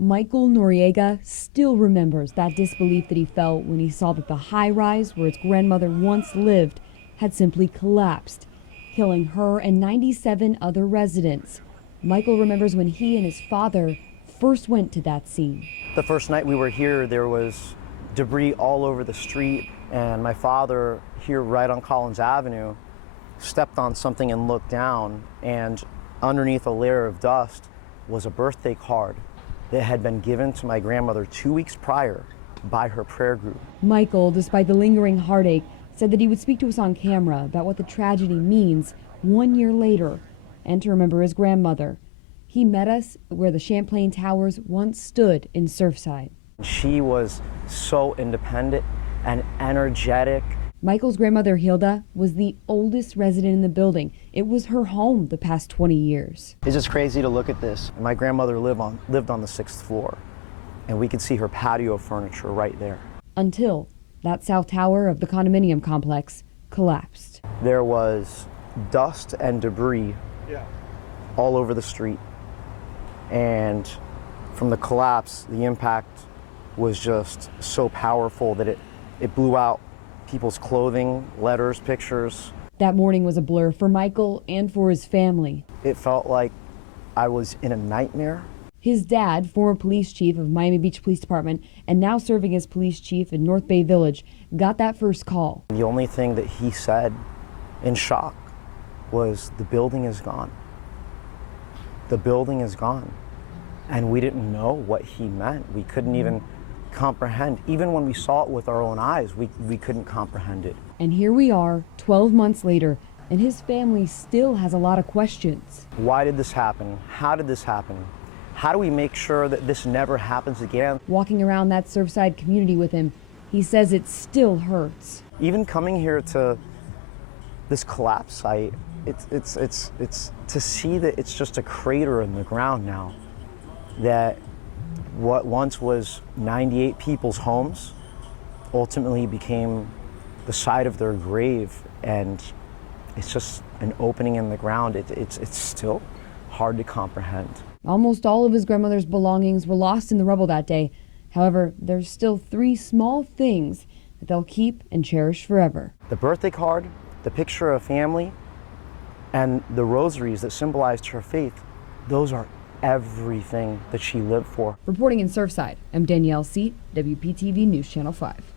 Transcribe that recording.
Michael Noriega still remembers that disbelief that he felt when he saw that the high rise where his grandmother once lived had simply collapsed, killing her and 97 other residents. Michael remembers when he and his father first went to that scene. The first night we were here, there was debris all over the street, and my father, here right on Collins Avenue, stepped on something and looked down, and underneath a layer of dust was a birthday card that had been given to my grandmother 2 weeks prior by her prayer group. Michael, despite the lingering heartache, said that he would speak to us on camera about what the tragedy means 1 year later and to remember his grandmother. He met us where the Champlain Towers once stood in Surfside. She was so independent and energetic. Michael's grandmother, Hilda, was the oldest resident in the building. It was her home the past 20 years. It's just crazy to look at this. My grandmother lived on the 6th floor, and we could see her patio furniture right there. Until that south tower of the condominium complex collapsed. There was dust and debris all over the street. And from the collapse, the impact was just so powerful that it blew out people's clothing, letters, pictures. That morning was a blur for Michael and for his family. It felt like I was in a nightmare. His dad, former police chief of Miami Beach Police Department and now serving as police chief in North Bay Village, got that first call. The only thing that he said in shock was, "The building is gone. The building is gone." And we didn't know what he meant. We couldn't even comprehend. Even when we saw it with our own eyes, we couldn't comprehend it. And here we are, 12 months later, and his family still has a lot of questions. Why did this happen? How did this happen? How do we make sure that this never happens again? Walking around that Surfside community with him, he says it still hurts. Even coming here to this collapse site, it's to see that it's just a crater in the ground now. That what once was 98 people's homes ultimately became the site of their grave, and it's just an opening in the ground. It's still hard to comprehend. Almost all of his grandmother's belongings were lost in the rubble that day. However, there's still 3 small things that they'll keep and cherish forever. The birthday card, the picture of family, and the rosaries that symbolized her faith. Those are everything that she lived for. Reporting in Surfside, I'm Danielle Seat, WPTV News Channel 5.